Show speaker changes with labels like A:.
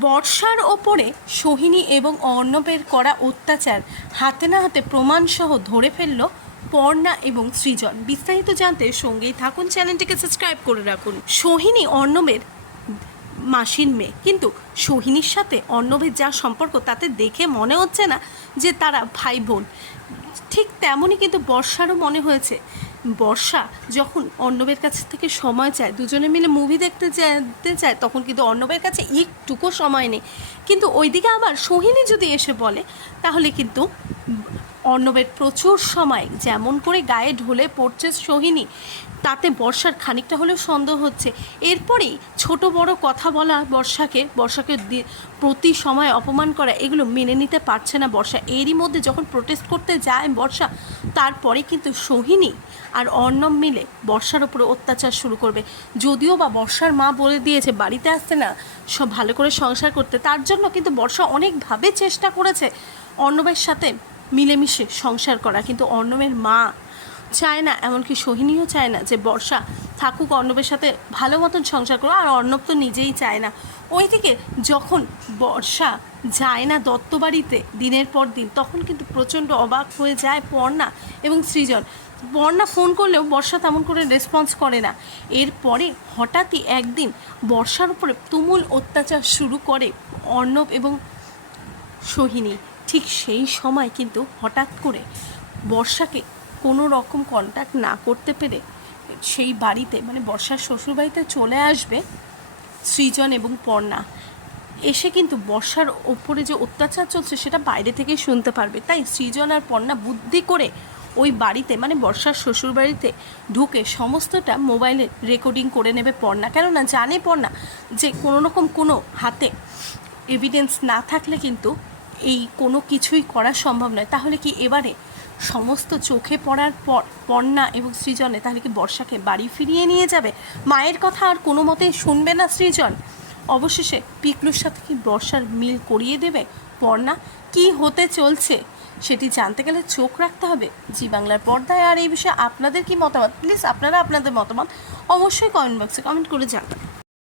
A: বর্ষার ওপরে সোহিনী এবং অর্ণবের করা অত্যাচার হাতে না হাতে প্রমাণসহ ধরে ফেলল পর্ণা এবং সৃজন। বিস্তারিত জানতে সঙ্গেই থাকুন, চ্যানেলটিকে সাবস্ক্রাইব করে রাখুন। সোহিনী অর্ণবের মাসির মেয়ে। কিন্তু সোহিনীর সাথে অর্ণবের যা সম্পর্ক, তাতে দেখে মনে হচ্ছে না যে তারা ভাই বোন ঠিক তেমনই কিন্তু বর্ষারও মনে হয়েছে বর্ষা যখন অর্ণবের কাছ থেকে সময় চায়, দুজনে মিলে মুভি দেখতে যেতে চায়, তখন কিন্তু অন্নবের কাছে একটুকু সময় নেই। কিন্তু ওইদিকে আবার সোহিনী যদি এসে বলে, তাহলে কিন্তু অর্ণবের প্রচুর সময় যেমন করে গায়ে ঢলে পড়ছে সোহিনী, তাতে বর্ষার খানিকটা হলেও সন্দেহ হচ্ছে। এরপরেই ছোট বড় কথা বলা বর্ষাকে বর্ষাকে প্রতি সময় অপমান করা, এগুলো মেনে নিতে পারছে না বর্ষা। এরই মধ্যে যখন প্রোটেস্ট করতে যায় বর্ষা, তারপরে কিন্তু সোহিনী আর অর্ণব মিলে বর্ষার উপরে অত্যাচার শুরু করবে। যদিও বা বর্ষার মা বলে দিয়েছে, বাড়িতে আসতে না, সব ভালো করে সংসার করতে। তার জন্য কিন্তু বর্ষা অনেকভাবে চেষ্টা করেছে অর্ণবের সাথে মিলেমিশে সংসার করা, কিন্তু অর্ণবের মা চায় না, এমনকি সোহিনীও চায় না যে বর্ষা থাকুক অর্ণবের সাথে ভালো মতন সংসার করো আর অর্ণব তো নিজেই চায় না। ওইদিকে যখন বর্ষা যায় না দত্ত বাড়িতে দিনের পর দিন, তখন কিন্তু প্রচণ্ড অবাক হয়ে যায় পর্ণা এবং সৃজন। বর্ণা ফোন করলেও বর্ষা তেমন করে রেসপন্স করে না। এরপরে হঠাৎই একদিন বর্ষার উপরে তুমুল অত্যাচার শুরু করে অর্ণব এবং সোহিনী। ঠিক সেই সময় কিন্তু হঠাৎ করে বর্ষাকে কোনো রকম কন্ট্যাক্ট না করতে পেরে সেই বাড়িতে মানে বর্ষার শ্বশুরবাড়িতে চলে আসবে সৃজন এবং পর্ণা। এসে কিন্তু বর্ষার ওপরে যে অত্যাচার চলছে সেটা বাইরে থেকেই শুনতে পারবে। তাই সৃজন আর পর্ণা বুদ্ধি করে ওই বাড়িতে মানে বর্ষার শ্বশুর বাড়িতে ঢুকে সমস্তটা মোবাইলে রেকর্ডিং করে নেবে পর্ণা। কেননা জানে পর্ণা যে কোনো রকম কোনো হাতে এভিডেন্স না থাকলে কিন্তু এই কোনো কিছুই করা সম্ভব নয়। তাহলে কি এবারে সমস্ত চোখে পড়ার পর পর্ণা এবং সৃজনে তাহলে কি বর্ষাকে বাড়ি ফিরিয়ে নিয়ে যাবে? মায়ের কথা আর কোনো মতেই শুনবে না সৃজন। অবশেষে পিকলুর সাথে কি বর্ষার মিল করিয়ে দেবে? পর্ণা কি হতে চলছে? সেটি জানতে গেলে চোখ রাখতে হবে। জি বাংলার পর্দায় আর এই বিষয়ে আপনাদের কি মতামত? প্লিজ আপনারা আপনাদের মতামত অবশ্যই কমেন্ট বক্সে কমেন্ট করে জানাবেন